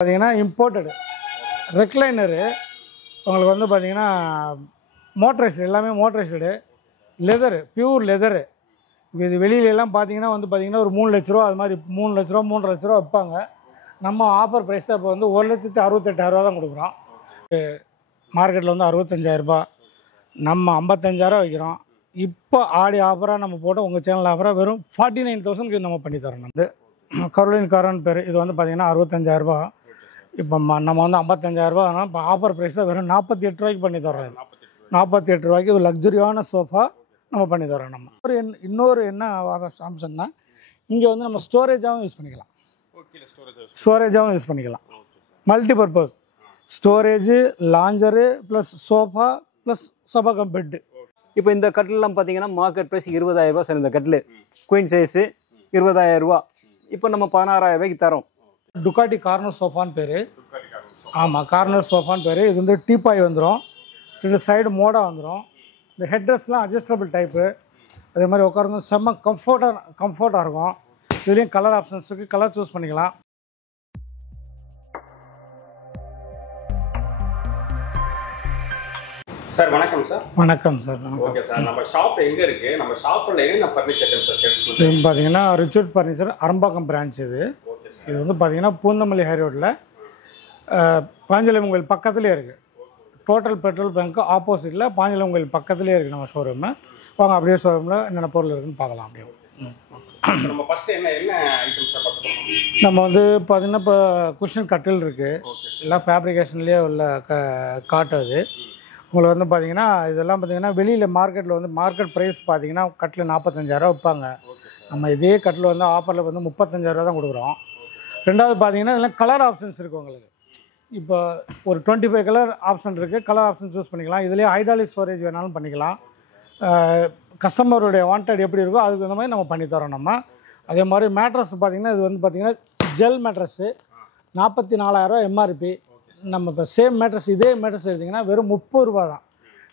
பார்த்தீங்கன்னா இம்போர்ட்டடு ரெக்லைனரு உங்களுக்கு வந்து பார்த்தீங்கன்னா மோட்டரைஸ்டு எல்லாமே மோட்டரைஸ்டு லெதரு பியூர் லெதரு. இது வெளியிலலாம் பார்த்தீங்கன்னா வந்து பார்த்தீங்கன்னா ஒரு 3 லட்ச ரூபா அது மாதிரி 3 லட்ச ரூபா 3.5 லட்ச ரூபா விற்பாங்க. நம்ம ஆஃபர் ப்ரைஸ் தான் இப்போ வந்து 1,68,000 தான் கொடுக்குறோம். மார்க்கெட்டில் வந்து 65,000 நம்ம 55,000 வைக்கிறோம். இப்போ ஆடி ஆஃபராக நம்ம போட்டு உங்கள் சேனல் ஆஃபராக வெறும் 49,000க்கு நம்ம பண்ணித்தரோம். நம்ம கரோலின் காரன் பேர் இது வந்து பார்த்தீங்கன்னா 65,000. இப்போ நம்ம வந்து 55,000 ஆனால் இப்போ ஆஃபர் ப்ரைஸ் தான் வெறும் 48 ரூபாய்க்கு பண்ணி தர்றோம். 48 ரூபாய்க்கு ஒரு லக்ஸரியான சோஃபா நம்ம பண்ணி தரோம். நம்ம இன்னொரு என்ன ஆப்ஷன்னா இங்கே வந்து நம்ம ஸ்டோரேஜாகவும் யூஸ் பண்ணிக்கலாம். ஸ்டோரேஜாகவும் யூஸ் பண்ணிக்கலாம். Multipurpose storage lounger plus sofa plus sofa cum bed. இப்போ இந்த கட்டிலெலாம் பார்த்தீங்கன்னா மார்க்கெட் ப்ரைஸ் 20,000 சார். இந்த கட்டில் குயின் சைஸு 20,000. இப்போ நம்ம 16,000 தரோம். டுக்காட்டி கார்னர் சோஃபான்னு பேர். ஆமாம், கார்னர் சோஃபான்னு பேர். இது வந்து டீப்பாய் வந்துடும், 2 சைடு மோடாக வந்துடும். இந்த ஹெட்ரெஸ்லாம் அட்ஜஸ்டபிள் டைப்பு. அதே மாதிரி உட்காருங்க செம்ம கம்ஃபர்ட்டாக இருக்கும். இதுலேயும் கலர் ஆப்ஷன்ஸ் இருக்குது, கலர் சூஸ் பண்ணிக்கலாம். சார் வணக்கம் சார். வணக்கம் சார். ஓகே சார், நம்ம ஷாப் எங்கே இருக்குது? நம்ம ஷாப்பில் என்னென்ன ஃபர்னிச்சர் சார் சேல்ஸ் பண்ணுறோம்? இது பார்த்தீங்கன்னா ரிச்சர்ட் ஃபர்னிச்சர் அரம்பாக்கம் பிரான்ச். இது வந்து பார்த்தீங்கன்னா பூந்தமல்லி ஹை ரோட்டில் பாஞ்சலம் கோயில் பக்கத்துலேயே இருக்குது. டோட்டல் பெட்ரோல் பங்க்கு ஆப்போசிட்டில் பாஞ்சலம் கோயில் பக்கத்துலேயே இருக்குது நம்ம ஷோரூமு. வாங்க அப்படியே ஷோரூமில் என்னென்ன பொருள் இருக்குதுன்னு பார்க்கலாம். அப்படியே நம்ம ஃபஸ்ட்டு என்ன ஐட்டம்ஸ் சார் பார்த்துக்கணும்? நம்ம வந்து பார்த்தீங்கன்னா இப்போ குஷன் கட்டில் இருக்குது. எல்லாம் ஃபேப்ரிகேஷன்லேயே உள்ள காட்டு. அது உங்களுக்கு வந்து பார்த்தீங்கன்னா இதெல்லாம் பார்த்தீங்கன்னா வெளியில் மார்க்கெட்டில் வந்து மார்க்கெட் ப்ரைஸ் பார்த்தீங்கன்னா கட்டில் 45,000 விற்பாங்க. நம்ம இதே கட்டில் வந்து ஆஃபரில் வந்து 35,000 தான் கொடுக்குறோம். ரெண்டாவது பார்த்தீங்கன்னா இதெல்லாம் கலர் ஆப்ஷன்ஸ் இருக்குது உங்களுக்கு. இப்போ ஒரு 25 கலர் ஆப்ஷன் இருக்குது. கலர் ஆப்ஷன் சூஸ் பண்ணிக்கலாம். இதுலேயே ஹைட்ராலிக் ஸ்டோரேஜ் வேணாலும் பண்ணிக்கலாம். கஸ்டமருடைய வாண்டட் எப்படி இருக்கோ அதுக்கு தகுந்த மாதிரி நம்ம பண்ணித்தரோம். நம்ம அதே மாதிரி மேட்ரஸ் பார்த்திங்கன்னா இது வந்து பார்த்திங்கன்னா ஜெல் மேட்ரஸ்ஸு 44,000 எம்ஆர்பி. நம்ம இப்போ சேம் மேட்ரஸ் இதே மேட்ரஸ் எடுத்திங்கன்னா வெறும் 30 ரூபா தான்.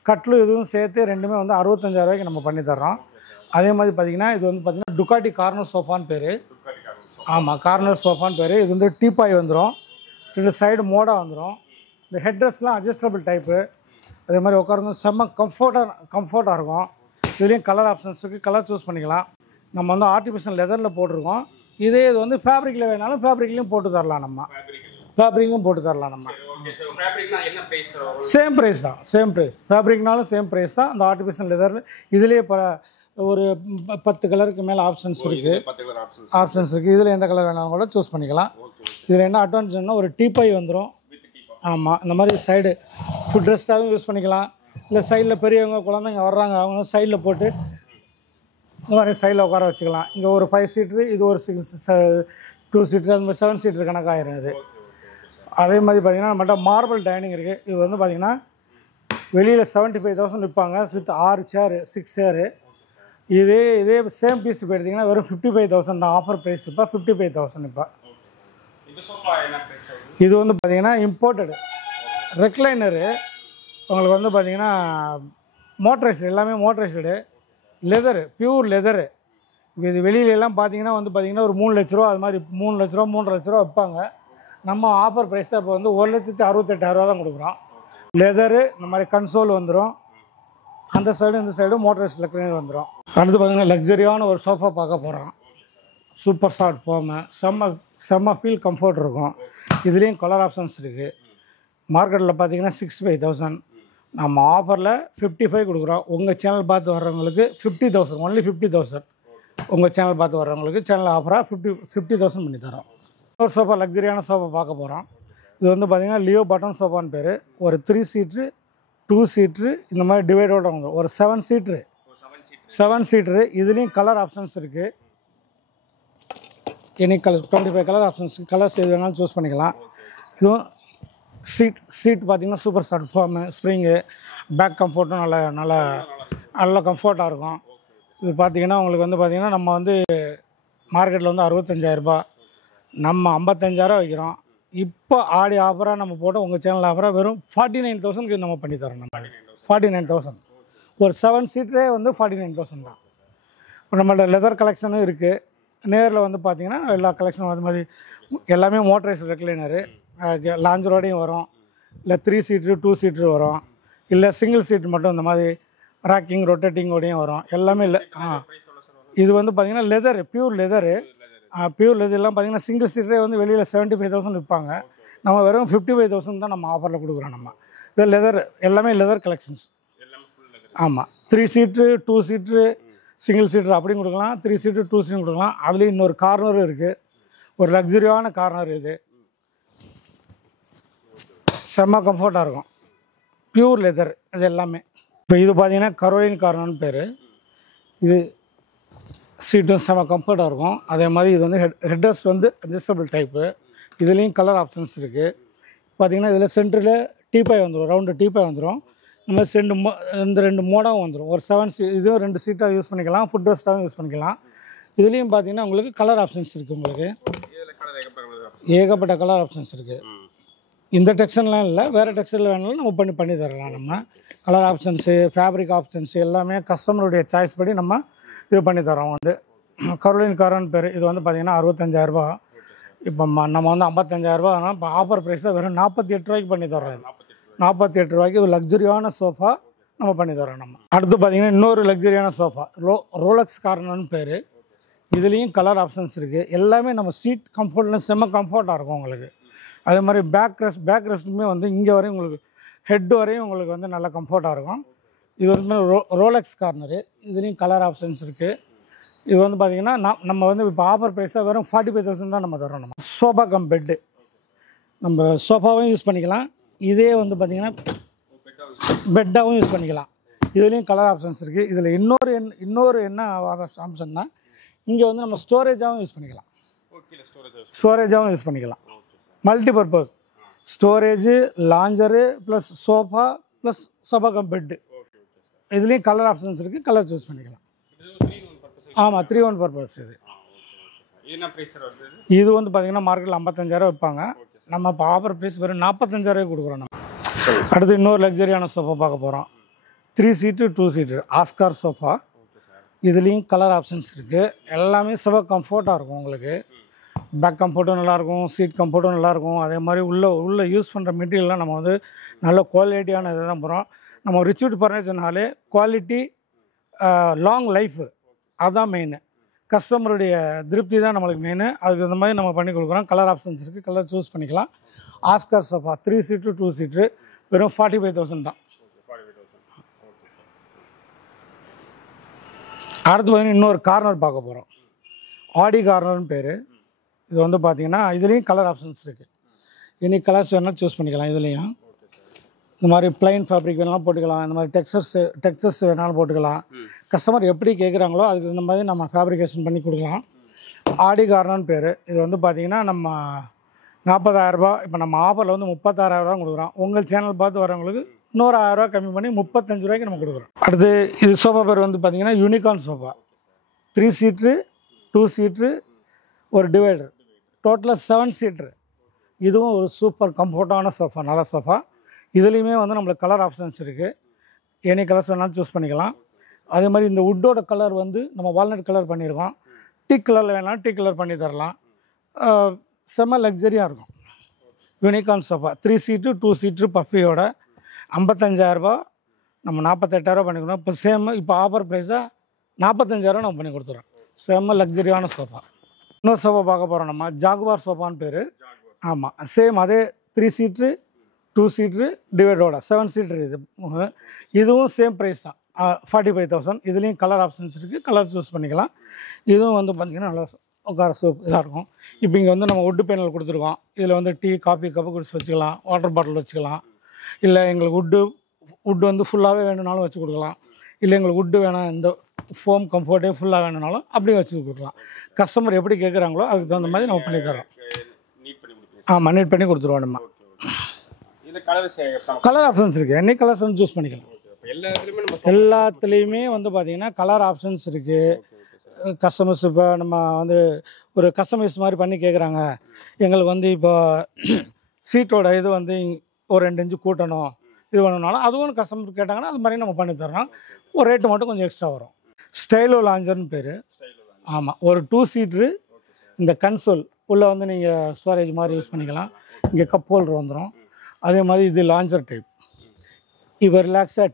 கட்லு இதுவும் சேர்த்து ரெண்டுமே வந்து 65,000 நம்ம பண்ணித்தரோம். அதே மாதிரி பார்த்திங்கன்னா இது வந்து பார்த்திங்கன்னா டுக்காட்டி கார்னர் சோஃபான்னு பேர். ஆமாம், கார்னர் சோஃபான்னு பேர். இது வந்து டீப்பாய் வந்துடும், 2 சைடு மோடாக வந்துடும். இந்த ஹெட்ரெஸ்லாம் அட்ஜஸ்டபிள் டைப்பு. அதே மாதிரி உட்காருங்க செம்ம கம்ஃபர்ட்டாக இருக்கும். இதுலேயும் கலர் ஆப்ஷன்ஸ் இருக்குது, கலர் சூஸ் பண்ணிக்கலாம். நம்ம வந்து ஆர்டிஃபிஷியல் லெதரில் போட்டிருக்கோம். இதே இது வந்து ஃபேப்ரிக்கில் வேணாலும் ஃபேப்ரிக்லேயும் போட்டு தரலாம். நம்ம ஃபேப்ரிக்கும் போட்டு தரலாம். நம்ம சேம் ப்ரைஸ் தான், சேம் ப்ரைஸ். ஃபேப்ரிக்னாலும் சேம் ப்ரைஸ் தான். அந்த ஆர்டிஃபிஷியல் லெதர் இதுலேயே ஒரு 10 கலருக்கு மேலே ஆப்ஷன்ஸ் இருக்குது. இதில் எந்த கலர் வேணாலும் கூட சூஸ் பண்ணிக்கலாம். இதில் என்ன அட்வான்டேஜ்னா ஒரு டீப்பாய் வந்துடும். ஆமாம், இந்த மாதிரி சைடு ஃபுட் ரெஸ்ட்டாகவும் யூஸ் பண்ணிக்கலாம். இல்லை சைடில் பெரியவங்க குழந்தைங்க வர்றாங்க அவங்க சைடில் போட்டு இந்த மாதிரி சைடில் உட்கார வச்சுக்கலாம். இங்கே ஒரு 5 சீட்ரு, இது ஒரு 2 சீட்ரு, அந்த மாதிரி 7 சீட்ரு கணக்காயிரும். இது அதே மாதிரி பார்த்திங்கன்னா நம்மகிட்ட மார்பிள் டைனிங் இருக்குது. இது வந்து பார்த்திங்கன்னா வெளியில் 75,000 விற்பாங்க வித் 6 சேரு 6 சேரு. இதே சேம் பீஸ் இப்போ எடுத்திங்கன்னா வெறும் 55,000 தான் ஆஃபர் ப்ரைஸ். இப்போ 55,000. இப்போ இது வந்து பார்த்திங்கன்னா இம்போர்ட்டடு ரெக்லைனரு உங்களுக்கு வந்து பார்த்திங்கன்னா மோட்டரைஸ்டு எல்லாமே மோட்டரைஸ்டு லெதரு பியூர் லெதரு. இது வெளியிலலாம் பார்த்தீங்கன்னா வந்து பார்த்திங்கன்னா ஒரு 3 லட்ச ரூபா அது மாதிரி 3 லட்ச ரூபா 3.5 லட்ச ரூபா விற்பாங்க. நம்ம ஆஃபர் ப்ரைஸ் தான் இப்போ வந்து 1,68,000 தான் கொடுக்குறோம். லெதரு இந்த மாதிரி கன்சோல் வந்துடும். அந்த சைடு இந்த சைடு மோட்டரைஸ்ட் ரெக்லைனர் வந்துடும். அடுத்து பார்த்திங்கன்னா லக்ஸரியான ஒரு சோஃபா பார்க்க போகிறோம். சூப்பர் சாஃப்ட் ஃபோமு, செம்ம ஃபீல் கம்ஃபர்ட் இருக்கும். இதுலேயும் கலர் ஆப்ஷன்ஸ் இருக்குது. மார்க்கெட்டில் பார்த்தீங்கன்னா 65,000. நம்ம ஆஃபரில் 55 கொடுக்குறோம். உங்கள் சேனல் பார்த்து வர்றவங்களுக்கு 50,000, ஒன்லி 50,000. உங்கள் சேனல் பார்த்து வர்றவங்களுக்கு சேனல் ஆஃபராக 50,000 பண்ணி தரோம். ஒரு சோஃபா லக்ஸரியான சோஃபா பார்க்க போகிறோம். இது வந்து பார்த்திங்கன்னா லியோ பட்டன் சோஃபான்னு பேர். ஒரு 3 சீட்ரு 2 சீட்ரு இந்த மாதிரி டிவைடோட வந்துடும். ஒரு 7 சீட்ரு. இதுலேயும் கலர் ஆப்ஷன்ஸ் இருக்குது. Any colour 25 colour options, colours எது வேணாலும் சூஸ் பண்ணிக்கலாம். இதுவும் சீட் பார்த்திங்கன்னா super soft foam, spring, back கம்ஃபர்ட்டும் நல்ல கம்ஃபர்ட்டாக இருக்கும். இது பார்த்திங்கன்னா உங்களுக்கு வந்து பார்த்திங்கன்னா நம்ம வந்து மார்க்கெட்டில் வந்து 65,000, நம்ம 55,000 வைக்கிறோம். இப்போ ஆடி ஆஃபராக நம்ம போட்டு உங்கள் சேனல் ஆஃபராக வெறும் 49,000க்கு நம்ம பண்ணித்தரோம். நம்ம 49,000 ஒரு 7 சீட்டரே வந்து 49,000 தான். இப்போ நம்மள்ட்ட லெதர் கலெக்ஷனும் இருக்குது. நேரில் வந்து பார்த்திங்கன்னா எல்லா கலெக்ஷனும் அது மாதிரி எல்லாமே மோட்டரைஸ்டு ரெக்லைனரு. லாஞ்சரோடையும் வரும், இல்லை 3 சீட்ரு 2 சீட்ரு வரும், இல்லை சிங்கிள் சீட் மட்டும் இந்த மாதிரி ராக்கிங் ரொட்டேட்டிங்கோடையும் வரும். எல்லாமே இல்லை. இது வந்து பார்த்திங்கன்னா லெதரு, பியூர் லெதரு. பியூர் லெதர்லாம் பார்த்திங்கன்னா சிங்கிள் சீட்டரே வந்து வெளியில் 75,000 விற்பாங்க. நம்ம வெறும் 55,000 தான் நம்ம ஆஃபரில் கொடுக்குறோம். நம்ம இது லெதர், எல்லாமே லெதர் கலெக்ஷன்ஸ். ஆமாம், 3 சீட்ரு 2 சீட்ரு சிங்கிள் சீட்ரு அப்படியும் கொடுக்கலாம், 3 சீட்ரு 2 சீட்டும் கொடுக்கலாம். அதுலேயும் இன்னொரு கார்னரும் இருக்குது, ஒரு லக்ஸரியான கார்னர். இது செம்ம கம்ஃபர்ட்டாக இருக்கும், பியூர் லெதர் இது எல்லாமே. இப்போ இது பார்த்திங்கன்னா கரோலின் கார்னர்னு பேர். இது சீட்டும் செம்ம கம்ஃபர்ட்டாக இருக்கும். அதே மாதிரி இது வந்து ஹெட்ரஸ்ட் வந்து அட்ஜஸ்டபிள் டைப்பு. இதுலேயும் கலர் ஆப்ஷன்ஸ் இருக்குது. பார்த்திங்கன்னா இதில் சென்டரில் டீப்பாய் வந்துடும், ரவுண்டு டீப்பாய் வந்துடும். இந்த மாதிரி ரெண்டு மோடாகவும் வந்துடும். ஒரு 7 சீட், இதுவும் 2 சீட்டாக யூஸ் பண்ணிக்கலாம், ஃபுட் ரெஸ்ட்டாகவும் யூஸ் பண்ணிக்கலாம். இதுலேயும் பார்த்திங்கன்னா உங்களுக்கு கலர் ஆப்ஷன்ஸ் இருக்குது. உங்களுக்கு ஏகப்பட்ட கலர் ஆப்ஷன்ஸ் இருக்குது. இந்த டெக்ஸ்டர்லாம் இல்லை, வேறு டெக்ஸ்டரில் வேணாலும் நம்ம பண்ணி தரலாம். நம்ம கலர் ஆப்ஷன்ஸு, ஃபேப்ரிக் ஆப்ஷன்ஸு எல்லாமே கஸ்டமருடைய சாய்ஸ் படி நம்ம இது பண்ணி தரோம். வந்து கரோலின் கார்னர்னு பேர். இது வந்து பார்த்திங்கன்னா 65,000. இப்போ நம்ம வந்து 55,000. ஆனால் இப்போ ஆஃபர் ப்ரைஸாக வெறும் 48 ரூபாய்க்கு பண்ணி தர்றோம். 48 ரூபாய்க்கு ஒரு லக்ஸரியான சோஃபா நம்ம பண்ணி தரோம். நம்ம அடுத்து பார்த்திங்கன்னா இன்னொரு லக்ஸரியான சோஃபா ரோலக்ஸ் கார்னர்னு பேர். இதுலேயும் கலர் ஆப்ஷன்ஸ் இருக்குது. எல்லாமே நம்ம சீட் கம்ஃபர்ட்லாம் செம்ம கம்ஃபர்ட்டாக இருக்கும் உங்களுக்கு. அதே மாதிரி பேக் ரெஸ்ட்டுமே வந்து இங்கே வரையும் உங்களுக்கு ஹெட் வரையும் உங்களுக்கு வந்து நல்லா கம்ஃபர்ட்டாக இருக்கும். இது வந்து ரோலக்ஸ் கார்னரு. இதுலேயும் கலர் ஆப்ஷன்ஸ் இருக்குது. இது வந்து பார்த்திங்கன்னா நம்ம வந்து இப்போ ஆஃபர் ப்ரைஸாக வெறும் 45,000 தான் நம்ம தரோம். நம்ம சோஃபா கம் பெட்டு, நம்ம சோஃபாவும் யூஸ் பண்ணிக்கலாம். இதே வந்து பார்த்திங்கன்னா பெட்டாகவும் யூஸ் பண்ணிக்கலாம். இதுலேயும் கலர் ஆப்ஷன்ஸ் இருக்குது. இதில் இன்னொரு என்ன ஆப்ஷன்னா, இங்கே வந்து நம்ம ஸ்டோரேஜாகவும் யூஸ் பண்ணிக்கலாம். Multipurpose storage, lounger plus sofa plus sofa cum bed. இதுலேயும் கலர் ஆப்ஷன்ஸ் இருக்குது, கலர் சூஸ் பண்ணிக்கலாம். ஆமாம், 3-1 பர்பஸ். இது வந்து பார்த்திங்கன்னா மார்க்கெட்டில் 55,000 விற்பாங்க. நம்ம இப்போ ஆஃபர் ப்ரைஸ் வெறும் 45,000 கொடுக்குறோம். நம்ம அடுத்து இன்னொரு லக்ஸரியான சோஃபா பார்க்க போகிறோம். 3 சீட்டு 2 சீட்டு ஆஸ்கார் சோஃபா. இதுலேயும் கலர் ஆப்ஷன்ஸ் இருக்குது. எல்லாமே செம கம்ஃபர்ட்டாக இருக்கும் உங்களுக்கு. பேக் கம்ஃபர்ட்டும் நல்லாயிருக்கும், சீட் கம்ஃபர்ட்டும் நல்லாயிருக்கும். அதே மாதிரி உள்ளே யூஸ் பண்ணுற மெட்டீரியல்லாம் நம்ம வந்து நல்ல குவாலிட்டியான இதை தான் போகிறோம். நம்ம ரிச்சூட் ஃபர்னிச்சர்னாலே குவாலிட்டி, லாங் லைஃபு, அதுதான் மெயின். கஸ்டமருடைய திருப்தி தான் நம்மளுக்கு மெயின். அதுக்கு இந்த மாதிரி நம்ம பண்ணி கொடுக்குறோம். கலர் ஆப்ஷன்ஸ் இருக்குது, கலர் சூஸ் பண்ணிக்கலாம். ஆஸ்கார் சோஃபா 3 சீட்டு 2 சீட்டு வெறும் 45,000 தான். அடுத்து பார்த்தீங்கன்னா இன்னொரு கார்னர் பார்க்க போகிறோம். ஆடி கார்னர்னு பேர். இது வந்து பார்த்திங்கன்னா இதுலேயும் கலர் ஆப்ஷன்ஸ் இருக்குது. எனி கலர்ஸ் வேணாலும் சூஸ் பண்ணிக்கலாம். இதுலேயும் இந்த மாதிரி பிளைன் ஃபேப்ரிக் வேணாலும் போட்டுக்கலாம், இந்த மாதிரி டெக்ஸ்சர்ஸ் வேணாலும் போட்டுக்கலாம். கஸ்டமர் எப்படி கேட்குறாங்களோ அதுக்கு இந்த மாதிரி நம்ம ஃபேப்ரிகேஷன் பண்ணி கொடுக்கலாம். ஆடி கார்னர்னு பேர். இது வந்து பார்த்திங்கன்னா நம்ம 40,000 இப்போ நம்ம ஆஃபரில் வந்து 36,000 கொடுக்குறோம். உங்கள் சேனல் பார்த்து வரவங்களுக்கு இன்னொரு 1000 கம்மி பண்ணி 35 ரூபாய்க்கு நம்ம கொடுக்குறோம். அடுத்து இது சோஃபா பேர் வந்து பார்த்திங்கன்னா யூனிகார்ன் சோஃபா. 3 சீட்ரு 2 சீட்ரு ஒரு டிவைடர், டோட்டலாக 7 சீட்ரு. இதுவும் ஒரு சூப்பர் கம்ஃபர்ட்டான சோஃபா, நல்ல சோஃபா. இதுலேயுமே வந்து நம்மளுக்கு கலர் ஆப்ஷன்ஸ் இருக்குது. எனி கலர்ஸ் வேணாலும் சூஸ் பண்ணிக்கலாம். அதே மாதிரி இந்த வுட்டோட கலர் வந்து நம்ம வால்நட் கலர் பண்ணியிருக்கோம். டீக் கலரில் வேணாலும் டீக் கலர் பண்ணி தரலாம். செம்ம லக்ஸரியாக இருக்கும். யூனிகார்ன் சோஃபா 3 சீட்டு 2 சீட்ரு பஃபியோட 55,000. நம்ம 48,000 பண்ணி கொடுத்தோம். இப்போ இப்போ ஆஃபர் ப்ரைஸாக 45,000 நம்ம பண்ணி கொடுத்துறோம். செம்ம லக்ஸரியான சோஃபா. இன்னொரு சோஃபா பார்க்க போகிறோம். நம்ம ஜாகுவார் சோஃபான்னு பேர். ஆமாம், சேம் அதே 3 சீட்ரு 2 சீட்ரு டிவைடோட 7 சீட்ரு. இதுவும் சேம் ப்ரைஸ் தான், 45,000. இதுலேயும் கலர் ஆப்ஷன்ஸ் இருக்குது, கலர் சூஸ் பண்ணிக்கலாம். இதுவும் வந்து பார்த்திங்கன்னா நல்லா உட்கார இதாக இருக்கும். இப்போ இங்கே வந்து நம்ம வுட்டு பேனல் கொடுத்துருக்கோம். இதில் வந்து டீ காஃபி கப்பு குடிச்சு வச்சுக்கலாம், வாட்டர் பாட்டில் வச்சுக்கலாம். இல்லை எங்களுக்கு வுட்டு வந்து ஃபுல்லாகவே வேணும்னாலும் வச்சு கொடுக்கலாம். இல்லை எங்களுக்கு வுட்டு வேணாம், இந்த ஃபோம் கம்ஃபர்ட்டே ஃபுல்லாக வேணும்னாலும் அப்படியே வச்சு கொடுக்கலாம். கஸ்டமர் எப்படி கேட்குறாங்களோ அதுக்கு தகுந்த மாதிரி நம்ம பண்ணி தரோம். ஆமாம், நீட் பண்ணி கொடுத்துருவோம். நம்ம கலர் ஆப்ஷன்ஸ் இருக்குது, என்ன கலர்ஸ் வந்து சூஸ் பண்ணிக்கலாம். எல்லாத்துலேயுமே வந்து பார்த்திங்கன்னா கலர் ஆப்ஷன்ஸ் இருக்குது. கஸ்டமர்ஸ் இப்போ நம்ம வந்து ஒரு கஸ்டமைஸ் மாதிரி பண்ணி கேட்குறாங்க, எங்களுக்கு வந்து இப்போ சீட்டோட இது வந்து ஒரு 2 இன்ச்சு கூட்டணும், இது வேணும்னாலும் அதுவும் கஸ்டமர் கேட்டாங்கன்னா அது மாதிரி நம்ம பண்ணி தரோம். ஒரு ரேட்டு மட்டும் கொஞ்சம் எக்ஸ்ட்ரா வரும். ஸ்டைலோ லாஞ்சர்னு பேர். ஆமாம், ஒரு 2 சீட்ரு. இந்த கன்சோல் உள்ளே வந்து நீங்கள் ஸ்டோரேஜ் மாதிரி யூஸ் பண்ணிக்கலாம். இங்கே கப் ஹோல்டர் வந்துடும். அதே மாதிரி இது லான்ச்சர் டைப். இப்போ ரிலாக்ஸாக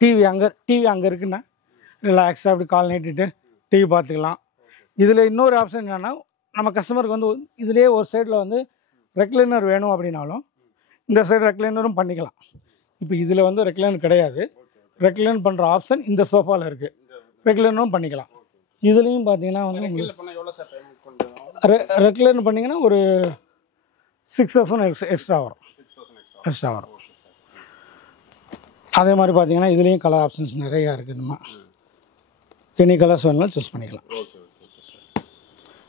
டிவி அங்கே இருக்குன்னா ரிலாக்ஸாக அப்படி கால் நீட்டிட்டு டிவி பார்த்துக்கலாம். இதில் இன்னொரு ஆப்ஷன் என்னென்னா, நம்ம கஸ்டமருக்கு வந்து இதிலே ஒரு சைடில் வந்து ரெக்லைனர் வேணும் அப்படின்னாலும் இந்த சைடு ரெக்லைனரும் பண்ணிக்கலாம். இப்போ இதில் வந்து ரெக்லைனர் கிடையாது. ரெக்லைன் பண்ணுற ஆப்ஷன் இந்த சோஃபாவில் இருக்குது. ரெக்லைனரும் பண்ணிக்கலாம். இதுலேயும் பார்த்தீங்கன்னா வந்து ரெக்லைன் பண்ணிங்கன்னா ஒரு 6,000 எக்ஸ்ட்ரா வரும். அதே மாதிரி பார்த்தீங்கன்னா இதுலேயும் கலர் ஆப்ஷன்ஸ் நிறையா இருக்குது. நம்ம எனி கலர்ஸ் வேணாலும் சூஸ் பண்ணிக்கலாம்.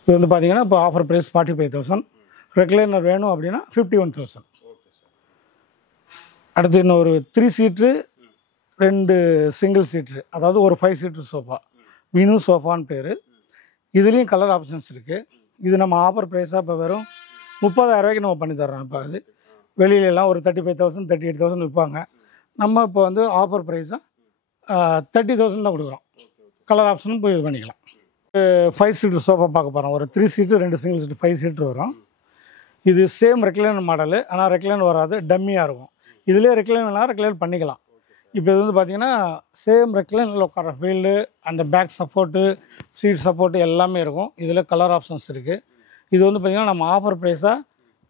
இது வந்து பார்த்தீங்கன்னா இப்போ ஆஃபர் ப்ரைஸ் 45,000. ரெக்லைனர் வேணும் அப்படின்னா 51,000. அடுத்து இன்னும் ஒரு 3 சீட்ரு 2 சிங்கிள் சீட்ரு, அதாவது ஒரு 5 சீட்ரு சோஃபா, வினு சோஃபான்னு பேர். இதுலேயும் கலர் ஆப்ஷன்ஸ் இருக்குது. இது நம்ம ஆஃபர் ப்ரைஸாக இப்போ வெறும் 30,000 நம்ம பண்ணி தர்றோம். இப்போ அது வெளியிலலாம் ஒரு 35,000 38,000 விற்பாங்க. நம்ம இப்போ வந்து ஆஃபர் ப்ரைஸாக 30,000 தான் கொடுக்குறோம். கலர் ஆப்ஷனும் போய் இது பண்ணிக்கலாம். 5 சீட்ரு சோஃபா பார்க்க போகிறோம். ஒரு 3 சீட்டு 2 சிங்கிள் சீட்டு 5 சீட்ரு வரும். இது சேம் ரெக்லைனர் மாடலு, ஆனால் ரெக்லைனர் வராது, டம்மியாக இருக்கும். இதிலே ரெக்லைன் பண்ணிக்கலாம். இப்போ இது வந்து பார்த்திங்கன்னா சேம் ரெக்லைனில் உட்கார ஃபீல்டு, அந்த பேக் சப்போர்ட்டு, சீட் சப்போர்ட்டு எல்லாமே இருக்கும். இதில் கலர் ஆப்ஷன்ஸ் இருக்குது. இது வந்து பார்த்திங்கன்னா நம்ம ஆஃபர் ப்ரைஸாக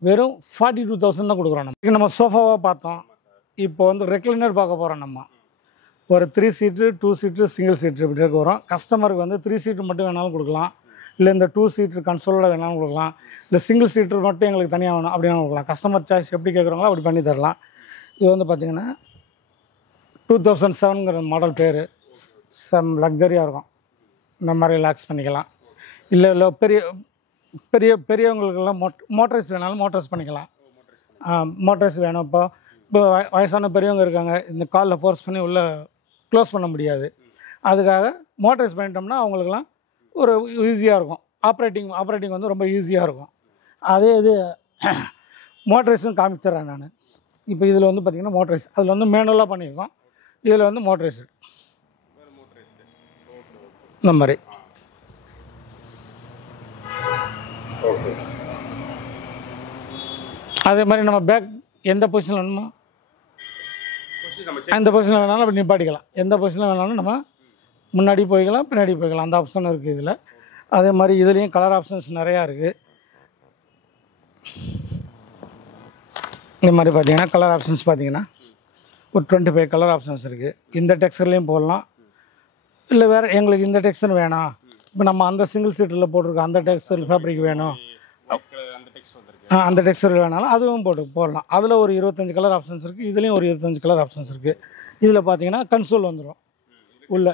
வெறும் 42,000 தான் கொடுக்குறோம். நம்ம சோஃபாவாக பார்த்தோம். இப்போ வந்து ரெக்லைனர் பார்க்க போகிறோம். நம்ம ஒரு 3 சீட்டு 2 சீட்டு சிங்கிள் சீட்டு இப்படி இருக்க வரும். கஸ்டமருக்கு வந்து 3 சீட்டு மட்டும் வேணாலும் கொடுக்கலாம், இல்லை இந்த 2 சீட்டு கன்சோலோட வேணாலும் கொடுக்கலாம், இல்லை சிங்கிள் சீட்டு மட்டும் எங்களுக்கு தனியாக வேணும் அப்படின்னா கொடுக்கலாம். கஸ்டமர் சாய்ஸ் எப்படி கேட்குறாங்களோ அப்படி பண்ணி தரலாம். இது வந்து பார்த்திங்கன்னா 2007ங்கிற மாடல் பேர். லக்ஸரியாக இருக்கும். இந்த மாதிரி ரிலாக்ஸ் பண்ணிக்கலாம். இல்லை பெரியவங்களுக்கெல்லாம் மோட்டரைஸ் வேணாலும் மோட்டரைஸ் பண்ணிக்கலாம். மோட்டரைஸ் வேணும். இப்போ வயசான பெரியவங்க இருக்காங்க, இந்த காலில் ஃபோர்ஸ் பண்ணி உள்ளே க்ளோஸ் பண்ண முடியாது. அதுக்காக மோட்டரைஸ் பண்ணிட்டோம்னா அவங்களுக்குலாம் ஒரு ஈஸியாக இருக்கும். ஆப்ரேட்டிங் வந்து ரொம்ப ஈஸியாக இருக்கும். அதே இது மோட்டரைஸும் காமிச்சிட்றேன் நான். இப்போ இதில் வந்து பார்த்திங்கன்னா மோட்டரைஸ், அதில் வந்து மேனுவலாக பண்ணியிருக்கோம். இதில் வந்து மோட்டரைஸ் இந்த மாதிரி. அதே மாதிரி நம்ம பேக் எந்த பொசிஷனில் வேணுமோ எந்த பொசிஷனில் வேணாலும் அப்படி நிப்பாட்டிக்கலாம். எந்த பொசிஷனில் வேணாலும் நம்ம முன்னாடி போய்க்கலாம், பின்னாடி போய்க்கலாம். அந்த ஆப்ஷன் இருக்குது இதில். அதே மாதிரி இதுலேயும் கலர் ஆப்ஷன்ஸ் நிறையா இருக்குது. இந்த மாதிரி பார்த்தீங்கன்னா கலர் ஆப்ஷன்ஸ் பார்த்தீங்கன்னா ஒரு 25 கலர் ஆப்ஷன்ஸ் இருக்குது. இந்த டெக்ஸ்டர்லேயும் போடலாம், இல்லை வேறு எங்களுக்கு இந்த டெக்ஸ்டர் வேணாம், இப்போ நம்ம அந்த சிங்கிள் சீட்டில் போட்டிருக்கோம் அந்த டெக்ஸ்டர் ஃபேப்ரிக் வேணும், அந்த டெக்ஸ்டர் வேணாலும் அதுவும் போடலாம். அதில் ஒரு 25 கலர் ஆப்ஷன்ஸ் இருக்குது. இதுலேயும் ஒரு 25 கலர் ஆப்ஷன்ஸ் இருக்குது. இதில் பார்த்தீங்கன்னா கன்சோல் வந்துடும், உள்ள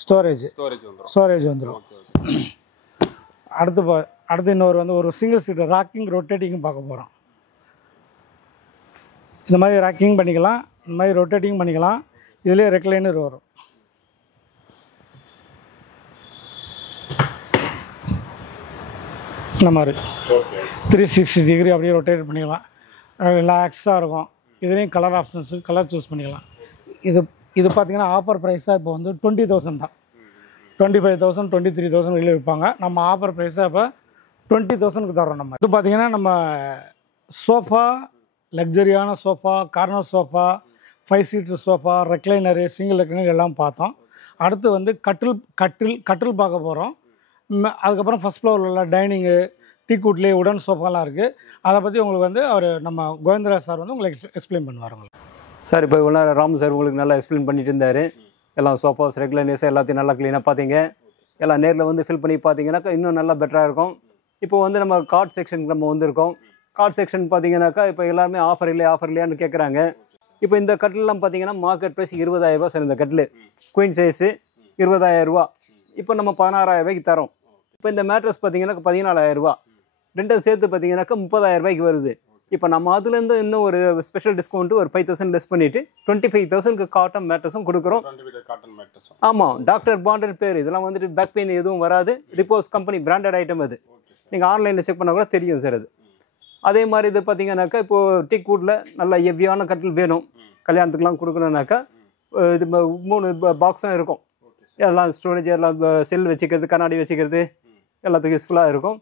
ஸ்டோரேஜ் வந்துடும். அடுத்து இன்னொரு வந்து ஒரு சிங்கிள் சீட்டு ராக்கிங் ரொட்டேட்டிங் பார்க்க போகிறோம். இந்த மாதிரி ராக்கிங் பண்ணிக்கலாம், இந்த மாதிரி ரொட்டேட்டிங் பண்ணிக்கலாம். இதிலே ரெக்லைனர் வரும். இந்த மாதிரி 360 டிகிரி அப்படியே ரொட்டேட் பண்ணிக்கலாம். ரிலாக்ஸாக இருக்கும். இதுலேயும் கலர் ஆப்ஷன்ஸு, கலர் சூஸ் பண்ணிக்கலாம். இது பார்த்திங்கன்னா ஆஃபர் ப்ரைஸாக இப்போ வந்து 20,000 தான். 25,000 23,000 வெளியே விற்பாங்க. நம்ம ஆஃபர் ப்ரைஸாக இப்போ 20,000க்கு தரோம். நம்ம இது பார்த்திங்கன்னா நம்ம சோஃபா, லக்ஸரியான sofa, corner sofa, 5 seater sofa, recliner, single recliner எல்லாம் பார்த்தோம். அடுத்து வந்து கட்டில் பார்க்க போகிறோம். அதுக்கப்புறம் ஃபஸ்ட் ஃப்ளோரில் உள்ள டைனிங்கு, டீக்கூட்லேயே உடன் சோஃபாலாம் இருக்குது. அதை பற்றி உங்களுக்கு வந்து நம்ம கோவிந்தராஜ் சார் வந்து உங்களுக்கு எக்ஸ்பிளைன் பண்ணுவார். உங்களுக்கு சார் இப்போ இவ்வளோ ராமு சார் உங்களுக்கு நல்லா எக்ஸ்பிளைன் பண்ணிட்டு இருந்தார். எல்லாம் சோஃபாஸ், ரெக்லைனர்ஸ் எல்லாத்தையும் நல்லா க்ளீனாக பார்த்தீங்க. எல்லாம் நேரில் வந்து ஃபில் பண்ணி பார்த்தீங்கன்னாக்கா இன்னும் நல்லா பெட்டராக இருக்கும். இப்போ வந்து நம்ம கார்ட் செக்ஷனுக்கு நம்ம வந்திருக்கோம். கார்ட் செக்ஷன் பார்த்தீங்கன்னாக்கா இப்போ எல்லாருமே ஆஃபர் இல்லையான்னு கேட்குறாங்க. இப்போ இந்த கட்டிலெலாம் பார்த்தீங்கன்னா மார்க்கெட் ப்ரைஸ் 20,000 ரூபா சார். இந்த கட்டில் குயின் சைஸு 20,000 ரூபா. இப்போ நம்ம 16,000 ரூபாய்க்கு தரோம். இப்போ இந்த மேட்ரஸ் பார்த்தீங்கன்னாக்கா 14,000 ரூபா. ரெண்டும் சேர்த்து பார்த்தீங்கன்னாக்கா 30,000 ரூபாய்க்கு வருது. இப்போ நம்ம அதுலேருந்து இன்னும் ஒரு ஸ்பெஷல் டிஸ்கவுண்ட்டு ஒரு 5,000 லெஸ் பண்ணிவிட்டு 25,000க்கு காட்டன் மேட்ரஸும் கொடுக்குறோம். ஆமாம், டாக்டர் பாண்டர் பேர். இதெல்லாம் வந்துட்டு பேக் பெயின் எதுவும் வராது. Repose company branded item. அது நீங்கள் ஆன்லைனில் செக் பண்ணால் கூட தெரியும் சார். அது அதே மாதிரி இது பார்த்தீங்கன்னாக்கா இப்போது டீக்கூட்டில் நல்ல ஹெவியான கட்டில் வேணும், கல்யாணத்துக்குலாம் கொடுக்கணுன்னாக்கா இது 3 பாக்ஸும் இருக்கும். எல்லாம் ஸ்டோரேஜ், எல்லாம் செல் வச்சுக்கிறது, கண்ணாடி வச்சுக்கிறது எல்லாத்துக்கும் யூஸ்ஃபுல்லாக இருக்கும்.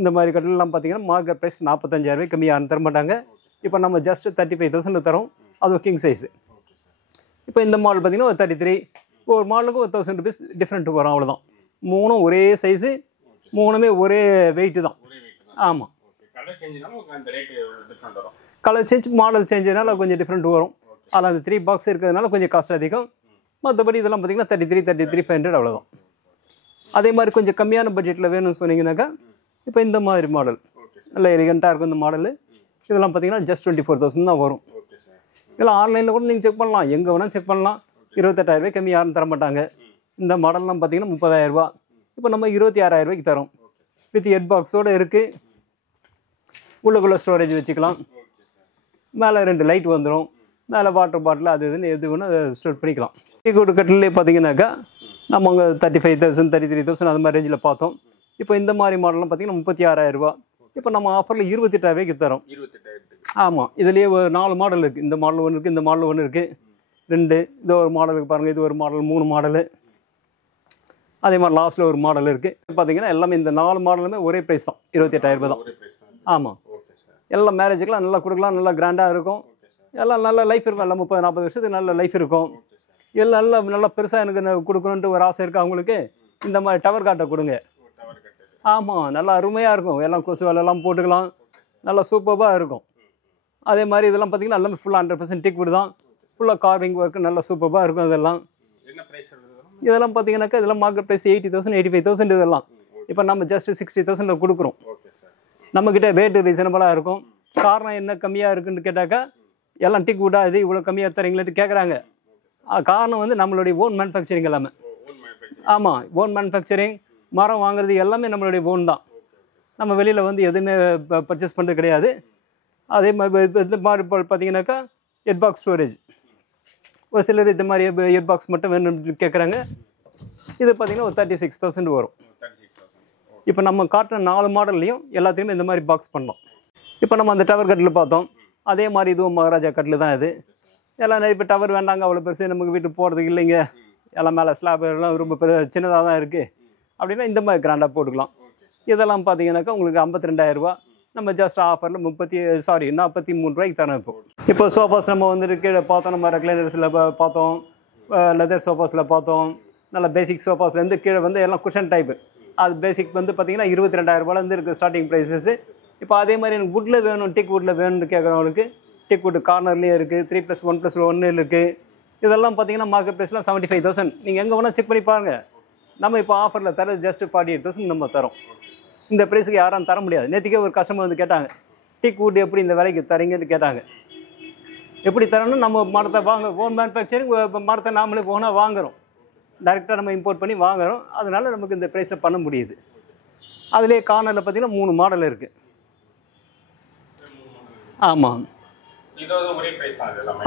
இந்த மாதிரி கட்டிலெலாம் பார்த்தீங்கன்னா மார்க்கெட் ப்ரைஸ் 45,000 கம்மி யாரும் தர மாட்டாங்க. இப்போ நம்ம ஜஸ்ட் 35,000 தரோம். அதுவும் கிங் சைஸு. இப்போ இந்த மாடல் பார்த்தீங்கன்னா ஒரு 33, ஒரு மாடலுக்கு ஒரு 1000 ருபீஸ் டிஃப்ரெண்ட் வரும், அவ்வளோதான். மூணும் ஒரே சைஸு, மூணுமே ஒரே வெயிட்டு தான். ஆமாம். கலர் சேஞ்ச் மாடல் சேஞ்சுனால கொஞ்சம் டிஃப்ரெண்ட் வரும். அதில் அந்த 3 பாக்ஸ் இருக்கிறதுனால கொஞ்சம் காஸ்ட் அதிகம். மற்றபடி இதெல்லாம் பார்த்தீங்கன்னா 33,500 அவ்வளோதான். அதே மாதிரி கொஞ்சம் கம்மியான பட்ஜெட்டில் வேணும்னு சொன்னீங்கன்னாக்கா இப்போ இந்த மாதிரி மாடல் நல்ல எலிகண்ட்டாக இருக்கும். இந்த மாடலு இதெல்லாம் பார்த்தீங்கன்னா ஜஸ்ட் 24,000 தான் வரும். இதெல்லாம் ஆன்லைனில் கூட நீங்கள் செக் பண்ணலாம், எங்கே வேணால் செக் பண்ணலாம். 28,000 கம்மி யாரும் தர மாட்டாங்க. இந்த மாடல்லாம் பார்த்தீங்கன்னா 30,000. இப்போ நம்ம 26,000 தரோம். வித் ஹெட் பாக்ஸோடு இருக்குது. உள்ளுக்குள்ளே ஸ்டோரேஜ் வச்சுக்கலாம். மேலே 2 லைட் வந்துடும். மேலே வாட்டர் பாட்டில் அது இதுன்னு எது வேணும் ஸ்டோர் பண்ணிக்கலாம். டீக்குட் கட்டிலே பார்த்தீங்கன்னாக்கா நம்ம அங்கே 35,000 33,000 அது மாதிரி ரேஞ்சில் பார்த்தோம். இப்போ இந்த மாதிரி மாடல்லாம் பார்த்தீங்கன்னா 36,000. இப்போ நம்ம ஆஃபரில் 28,000 தரோம். ஆமாம். இதுலேயே ஒரு 4 மாடல் இருக்குது. இந்த மாடல் ஒன்று இருக்குது, இந்த மாடல் ஒன்று இருக்குது, 2. இது ஒரு மாடலுக்கு பாருங்கள், இது ஒரு மாடல், 3 மாடலு. அதே மாதிரி லாஸ்ட்டில் ஒரு மாடல் இருக்குது. பார்த்தீங்கன்னா எல்லாமே இந்த 4 மாடலுமே ஒரே ப்ரைஸ் தான், 28,000 தான். ஆமாம். எல்லாம் மேரேஜுக்கெலாம் நல்லா கொடுக்கலாம், நல்லா கிராண்டாக இருக்கும். எல்லாம் நல்ல லைஃப் இருக்கும். எல்லாம் 30-40 வருஷத்துக்கு நல்ல லைஃப் இருக்கும். எல்லாம் நல்லா பெருசாக எனக்கு கொடுக்கணுன்ட்டு ஒரு ஆசை இருக்குது அவங்களுக்கு. இந்த மாதிரி டவர் காட்டை கொடுங்க. ஆமாம், நல்லா அருமையாக இருக்கும். எல்லாம் கொசு வேலையெல்லாம் போட்டுக்கலாம், நல்லா சூப்பராக இருக்கும். அதே மாதிரி இதெல்லாம் பார்த்தீங்கன்னா எல்லாமே ஃபுல்லாக 100% டீக்குட் தான். ஃபுல்லாக கார்விங் ஒர்க்கு நல்லா சூப்பராக இருக்கும். இதெல்லாம் பார்த்தீங்கன்னாக்கா இதெல்லாம் மார்க்கெட் ப்ரைஸ் 80,000 85,000 இதெல்லாம். இப்போ நம்ம ஜஸ்ட் 60,000 கொடுக்குறோம். நம்மக்கிட்ட ரேட்டு ரீசனபிளாக இருக்கும். காரணம் என்ன கம்மியாக இருக்குன்னு கேட்டாக்கா எல்லாம் டீக்குட்டாக இது இவ்வளோ கம்மியாக தரீங்களேன்னு கேட்குறாங்க. காரணம் வந்து நம்மளுடைய ஓன் மேனுஃபேக்சரிங் எல்லாமே. ஆமாம், ஓன் மேனுஃபேக்சரிங். மரம் வாங்குறது எல்லாமே நம்மளுடைய ஓன் தான். நம்ம வெளியில் வந்து எதுவுமே பர்ச்சேஸ் பண்ணுறது கிடையாது. அதே மாதிரி இந்த மாதிரி பார்த்தீங்கன்னாக்கா ஹெட் பாக்ஸ் ஸ்டோரேஜ். ஒரு சிலர் இந்த மாதிரி ஹெட் பாக்ஸ் மட்டும் வேணும்னு கேட்குறாங்க. இது பார்த்தீங்கன்னா ஒரு 36,000 வரும். இப்போ நம்ம காட்டின 4 மாடல்லையும் எல்லாத்தையுமே இந்த மாதிரி பாக்ஸ் பண்ணலாம். இப்போ நம்ம அந்த டவர் கட்டில் பார்த்தோம். அதே மாதிரி இதுவும் மகாராஜா கட்டில் தான் இது. எல்லாம் இப்போ டவர் வேண்டாங்க, அவ்வளோ பெருசு நமக்கு வீட்டுக்கு போகிறதுக்கு இல்லைங்க, எல்லாம் மேலே ஸ்லாப் எல்லாம் ரொம்ப சின்னதாக தான் இருக்குது அப்படின்னா இந்த மாதிரி கிராண்டாக போட்டுக்கலாம். இதெல்லாம் பார்த்தீங்கன்னாக்கா உங்களுக்கு 52,000. நம்ம ஜஸ்ட் ஆஃபரில் 43 தரோம். இப்போ சோஃபாஸ் நம்ம வந்துட்டு கீழே பார்த்தோம். நம்ம ரெக்லைனர்ஸில் பார்த்தோம், லெதர் சோஃபாஸில் பார்த்தோம். நல்ல பேசிக் சோஃபாஸ்லேருந்து கீழே வந்து எல்லாம் குஷன் டைப்பு. அது பேசிக் வந்து பார்த்தீங்கன்னா 22,000 இருக்குது ஸ்டார்டிங் ப்ரைஸஸ். இப்போ அதே மாதிரி எனக்கு வுட்டில் வேணும், டீக் வுட்டில் வேணும்னு கேட்குறவங்களுக்கு டீக் வுட் கார்னர்லேயே இருக்குது. 3+1+1 இருக்குது. இதெல்லாம் பார்த்தீங்கன்னா மார்க்கெட் ப்ரைஸ்லாம் 75,000. நீங்கள் எங்கே வேணால் செக் பண்ணி பாருங்கள். நம்ம இப்போ ஆஃபரில் தர ஜஸ்ட் 48,000 நம்ம தரோம். இந்த ப்ரைஸுக்கு யாரும் தர முடியாது. நேற்றுக்கே ஒரு கஸ்டமர் வந்து கேட்டாங்க, டீக் வுட் எப்படி இந்த விலைக்கு தரீங்கன்னு கேட்டாங்க. எப்படி தரோன்னா நம்ம மரத்தை ஓன் மேனுஃபேக்சரிங் மரத்தை நாமளே ஓனாக வாங்குகிறோம். டைரெக்டாக நம்ம இம்போர்ட் பண்ணி வாங்குகிறோம். அதனால நமக்கு இந்த ப்ரைஸில் பண்ண முடியுது. அதுலேயே கார்னரில் பார்த்தீங்கன்னா 3 மாடல் இருக்குது. ஆமாம்.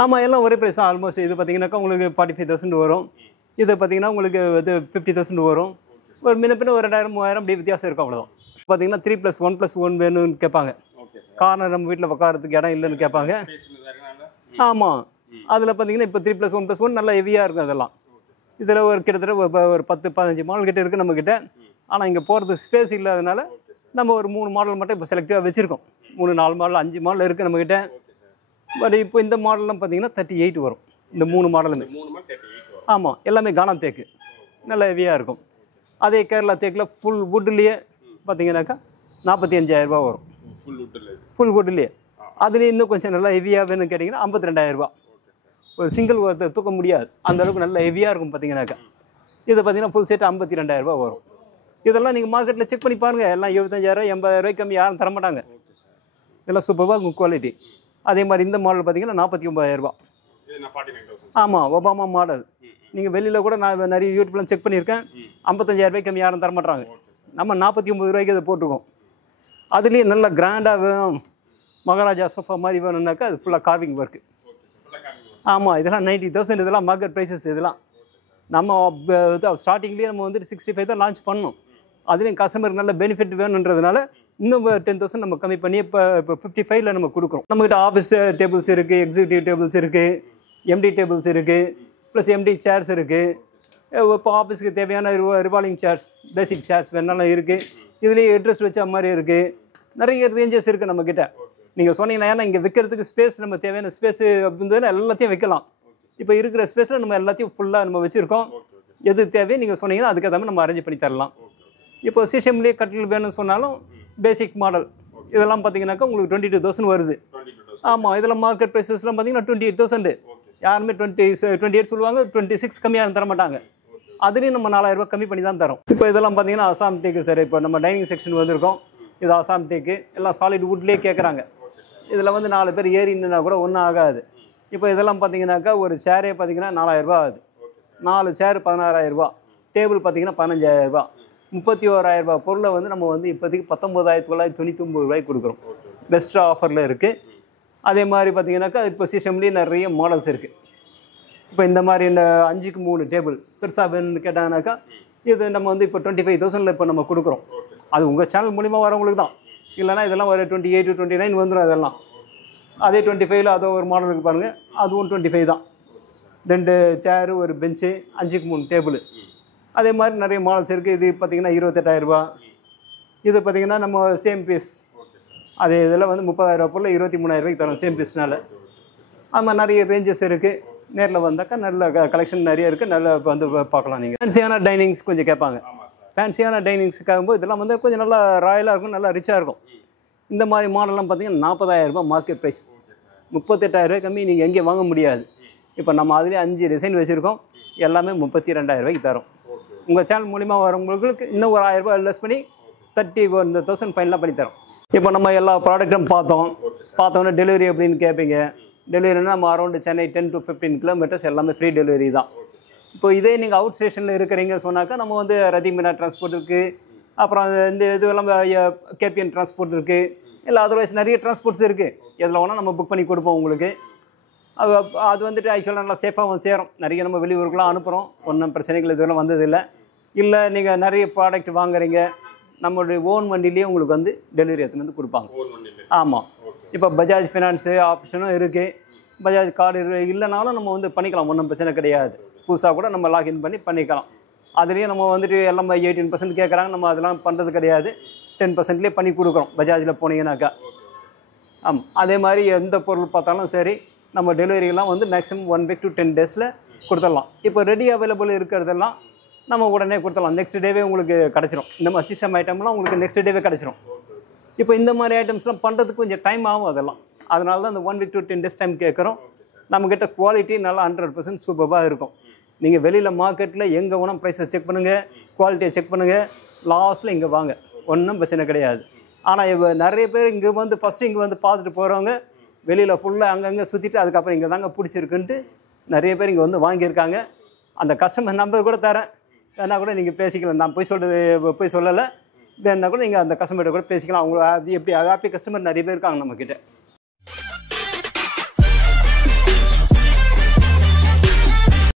ஆமாம், எல்லாம் ஒரே ப்ரைஸ் தான் ஆல்மோஸ்ட். இது பார்த்தீங்கன்னாக்கா உங்களுக்கு 45,000 வரும். இது பார்த்தீங்கன்னா உங்களுக்கு இது 50,000 வரும். ஒரு முன்ன ஒரு 2,000-3,000 அப்படி வித்தியாசம் இருக்கும், அவ்வளோதான். பார்த்தீங்கன்னா 3+1+1 வேணும்னு கேட்பாங்க. கார்னர் நம்ம வீட்டில் உட்காரத்துக்கு இடம் இல்லைன்னு கேட்பாங்க. ஆமாம், அதில் பார்த்தீங்கன்னா இப்போ 3+1+1 நல்லா ஹெவியாக இருக்கும். அதெல்லாம் இதில் ஒரு கிட்டத்தட்ட ஒரு 10-15 மாடல் கிட்டே இருக்குது நம்மக்கிட்ட. ஆனால் இங்கே போகிறதுக்கு ஸ்பேஸ் இல்லாதனால நம்ம ஒரு 3 மாடல் மட்டும் இப்போ செலக்டிவாக வச்சுருக்கோம். 3-4 மாடல் 5 மாடல் இருக்குது நம்மக்கிட்ட. பட் இப்போ இந்த மாடல்லாம் பார்த்தீங்கன்னா 38 வரும். இந்த 3 மாடலுமே. ஆமாம், எல்லாமே கானா தேக்கு, நல்லா ஹெவியாக இருக்கும். அதே கேரளா தேக்கில் ஃபுல் வுட்லேயே பார்த்தீங்கன்னாக்கா 45,000 வரும். ஃபுல் வுட்லேயே. அதுலேயே இன்னும் கொஞ்சம் நல்லா ஹெவியாக வேணும்னு கேட்டிங்கன்னா 52,000. ஒரு சிங்கிள் ஒருத்தர் தூக்க முடியாது, அந்தளவுக்கு நல்லா ஹெவியாக இருக்கும் பார்த்தீங்கன்னாக்கா. இது பார்த்தீங்கன்னா ஃபுல் செட் 52,000 வரும். இதெல்லாம் நீங்கள் மார்க்கெட்டில் செக் பண்ணி பாருங்கள். எல்லாம் 75,000 80,000 கம்மி யாரும் தரமாட்டாங்க. இதெல்லாம் சூப்பராக இருக்கும் குவாலிட்டி. அதே மாதிரி இந்த மாடல் பார்த்தீங்கன்னா 49,000. ஆமாம், ஒபாமா மாடல். நீங்கள் வெளியில் கூட நான் நிறைய யூடியூப்லாம் செக் பண்ணியிருக்கேன். 55,000 கம்மி யாரும் தரமாட்டாங்க. நம்ம 49,000 இதை போட்டிருக்கோம். அதுலேயே நல்லா கிராண்டாக வேணும், மகாராஜா சோஃபா மாதிரி வேணும்னாக்கா அது ஃபுல்லாக கார்விங் ஒர்க்கு. ஆமாம், இதெல்லாம் 90,000. இதெல்லாம் மார்க்கெட் ப்ரைஸஸ். இதெல்லாம் நம்ம ஸ்டார்டிங்லேயே நம்ம வந்துட்டு 65 தான் லான்ச் பண்ணோம். அதுலேயும் கஸ்டமருக்கு நல்ல பெனிஃபிட் வேணுன்றதுனால இன்னும் 10,000 நம்ம கம்மி பண்ணி இப்போ 55ல் நம்ம கொடுக்குறோம். நம்மகிட்ட ஆஃபீஸ் டேபிள்ஸ் இருக்குது, எக்ஸிக்யூட்டிவ் டேபிள்ஸ் இருக்குது, எம்டி டேபிள்ஸ் இருக்குது, ப்ளஸ் எம்டி சேர்ஸ் இருக்குது. இப்போ ஆஃபீஸுக்கு தேவையான ரிவால்விங் சேர்ஸ், பேசிக் சேர்ஸ் வேணாலும் இருக்குது. இதுலேயே ஹெட்ரெஸ்ட் வச்ச மாதிரி இருக்குது. நிறைய ரேஞ்சஸ் இருக்குது நம்மக்கிட்ட. நீங்கள் சொன்னீங்கன்னா, ஏன்னா இங்கே வைக்கிறதுக்கு ஸ்பேஸ், நம்ம தேவையான ஸ்பேஸு அப்படின்றதுல எல்லாத்தையும் வைக்கலாம். இப்போ இருக்கிற ஸ்பேஸில் நம்ம எல்லாத்தையும் ஃபுல்லாக நம்ம வச்சுருக்கோம். எது தேவையோ நீங்கள் சொன்னீங்கன்னா அதுக்கேற்ற மாதிரி நம்ம அரேஞ்ச் பண்ணி தரலாம். இப்போ சிஸ்டம்லேயே கட்டில் வேணும்னு சொன்னாலும் பேசிக் மாடல் இதெல்லாம் பார்த்தீங்கன்னாக்கா உங்களுக்கு 22,000 வருது. ஆமாம், இதில் மார்க்கெட் ப்ரைஸஸ்லாம் பார்த்தீங்கன்னா 28,000. யாருமே 28 சொல்லுவாங்க, 26 கம்மியாக தர மாட்டாங்க. அதுலேயும் நம்ம 4,000 ரூபாய் கம்மி பண்ணி தான் தரோம். இப்போ இதெல்லாம் பார்த்தீங்கன்னா அசாம் டேக்கு சார். இப்போ நம்ம டைனிங் செக்ஷன் வந்திருக்கோம். இது அசாம் டேக்கு, எல்லாம் சாலிட் வுட்லேயே கேட்குறாங்க. இதில் வந்து 4 பேர் ஏறினா கூட ஒன்றும் ஆகாது. இப்போ இதெல்லாம் பார்த்தீங்கன்னாக்கா ஒரு சேரே பார்த்தீங்கன்னா 4,000 ரூபா ஆகுது. 4 சேர் 16,000 ரூபா, டேபிள் பார்த்தீங்கன்னா 15,000 ரூபா. 31,000 ரூபா பொருளை வந்து நம்ம வந்து இப்போதைக்கு 19,999 ரூபாய்க்கு கொடுக்குறோம். பெஸ்ட் ஆஃபரில் இருக்குது. அதே மாதிரி பார்த்தீங்கன்னாக்கா இப்போ சிஸ்டம்லேயே நிறைய மாடல்ஸ் இருக்குது. இப்போ இந்த மாதிரி இந்த 5க்கு 3 டேபிள் பெருசாக வேணும்னு கேட்டாங்கனாக்கா இது நம்ம வந்து இப்போ 25,000 இப்போ நம்ம கொடுக்குறோம். அது உங்கள் சேனல் மூலிமா வரவங்களுக்கு தான். இல்லைனா இதெல்லாம் ஒரு 28, 29 வந்துடும். அதெல்லாம் அதே 25ல் அதோ ஒரு மாடலுக்கு பாருங்கள், அதுவும் 25 தான். 2 சேரு, ஒரு பெஞ்சு, 5க்கு 3 டேபிள். அதே மாதிரி நிறைய மாடல்ஸ் இருக்குது. இது பார்த்திங்கன்னா 28,000 ரூபா. இது பார்த்திங்கன்னா நம்ம சேம் பீஸ், அதே இதில் வந்து 30,000 ரூபா பொருள் 23,000 ரூபாய்க்கு தரோம் சேம் பீஸ்னால். அது மாதிரி நிறைய ரேஞ்சஸ் இருக்குது. நேரில் வந்தாக்கா நல்ல கலெக்ஷன் நிறைய இருக்குது. நல்லா வந்து பார்க்கலாம். நீங்கள் ஃபேன்சியான டைனிங்ஸ் கொஞ்சம் கேட்பாங்க. ஃபேன்சியான டைனிங்ஸுக்காகும்போது இதெல்லாம் வந்து கொஞ்சம் நல்லா ராயலாக இருக்கும், நல்லா ரிச்சாக இருக்கும். இந்த மாதிரி மாடல்லாம் பார்த்தீங்கன்னா 40,000 ரூபா மார்க்கெட் ப்ரைஸ். 38,000 ரூபாய் கம்மி நீங்கள் எங்கேயும் வாங்க முடியாது. இப்போ நம்ம அதுலேயே 5 டிசைன் வச்சுருக்கோம். எல்லாமே 32,000 ரூபாய்க்கு தரோம். உங்கள் சேனல் மூலிமா வரவங்களுக்கு இன்னும் ஒரு 1000 ரூபாய் லெஸ் பண்ணி 31,000 ஃபைனலாக பண்ணி தரோம். இப்போ நம்ம எல்லா ப்ராடக்ட்டும் பார்த்தோன்னே டெலிவரி அப்படின்னு கேட்பீங்க. டெலிவரினா நம்ம அரௌண்டு சென்னை 10 to 15 கிலோமீட்டர்ஸ் எல்லாமே ஃப்ரீ டெலிவரி தான். இப்போ இதே நீங்கள் அவுட் ஸ்டேஷனில் இருக்கிறீங்க சொன்னாக்கா நம்ம வந்து ரதிமினா டிரான்ஸ்போர்ட் இருக்குது. அப்புறம் இந்த இதுவெல்லாம் கேபிஎன் டிரான்ஸ்போர்ட் இருக்குது. இல்லை அதர்வைஸ் நிறைய டிரான்ஸ்போர்ட்ஸ் இருக்குது. எதில் வேணால் நம்ம புக் பண்ணி கொடுப்போம் உங்களுக்கு. அது வந்துட்டு ஆக்சுவலாக நல்லா சேஃபாகவும் சேரும். நிறைய நம்ம வெளியூருக்குலாம் அனுப்புகிறோம். ஒன்றும் பிரச்சனைகள் இதுவெல்லாம் வந்ததில்லை. இல்லை நீங்கள் நிறைய ப்ராடக்ட் வாங்குறீங்க, நம்மளுடைய ஓன் வண்டிலேயே உங்களுக்கு வந்து டெலிவரி எடுத்துன்னு வந்து கொடுப்பாங்க. ஆமாம், இப்போ பஜாஜ் ஃபினான்ஸு ஆப்ஷனும் இருக்குது. பஜாஜ் கார்டு இல்லைனாலும் நம்ம வந்து பண்ணிக்கலாம், ஒன்றும் பிரச்சனை கிடையாது. புதுசாக கூட நம்ம லாகின் பண்ணி பண்ணிக்கலாம். அதுலேயும் நம்ம வந்துட்டு எல்லாம் 18% கேட்குறாங்க. நம்ம அதெல்லாம் பண்ணுறது கிடையாது. 10%லேயே பண்ணி கொடுக்குறோம் பஜாஜில் போனீங்கன்னாக்கா. ஆமாம், அதே மாதிரி எந்த பொருள் பார்த்தாலும் சரி நம்ம டெலிவரியெல்லாம் வந்து மேக்ஸிமம் 1 week to 10 days கொடுத்துடலாம். இப்போ ரெடி அவைலபிள் இருக்கிறதெல்லாம் நம்ம உடனே கொடுத்துடலாம். நெக்ஸ்ட் டேவே உங்களுக்கு கிடச்சிரும். இந்த மாதிரி சிஸ்டம் ஐட்டம்லாம் உங்களுக்கு நெக்ஸ்ட் டேவே கிடச்சிரும். இப்போ இந்த மாதிரி ஐட்டம்ஸ்லாம் பண்ணுறதுக்கு கொஞ்சம் டைம் ஆகும். அதெல்லாம் அதனால தான் அந்த 1 week to 10 days டைம் கேட்குறோம். நம்மக்கிட்ட குவாலிட்டி நல்லா 100% சூப்பராக இருக்கும். நீங்கள் வெளியில் மார்க்கெட்டில் எங்கே வேணால் ப்ரைஸை செக் பண்ணுங்கள், குவாலிட்டியை செக் பண்ணுங்கள், லாஸ்ட்டில் இங்கே வாங்க, ஒன்றும் பிரச்சனை கிடையாது. ஆனால் இப்போ நிறைய பேர் இங்கே வந்து ஃபஸ்ட்டு இங்கே வந்து பார்த்துட்டு போகிறவங்க வெளியில் ஃபுல்லாக அங்கங்கே சுற்றிட்டு அதுக்கப்புறம் இங்கே தாங்க பிடிச்சிருக்குன்ட்டு நிறைய பேர் இங்கே வந்து வாங்கியிருக்காங்க. அந்த கஸ்டமர் நம்பர் கூட தரேன், வேணா கூட நீங்கள் பேசிக்கலாம். நான் போய் சொல்லலை, வேணா கூட நீங்கள் அந்த கஸ்டமர்கிட்ட கூட பேசிக்கலாம். அவங்க அது எப்படி ஹாப்பி கஸ்டமர் நிறைய பேர் இருக்காங்க நம்மக்கிட்ட.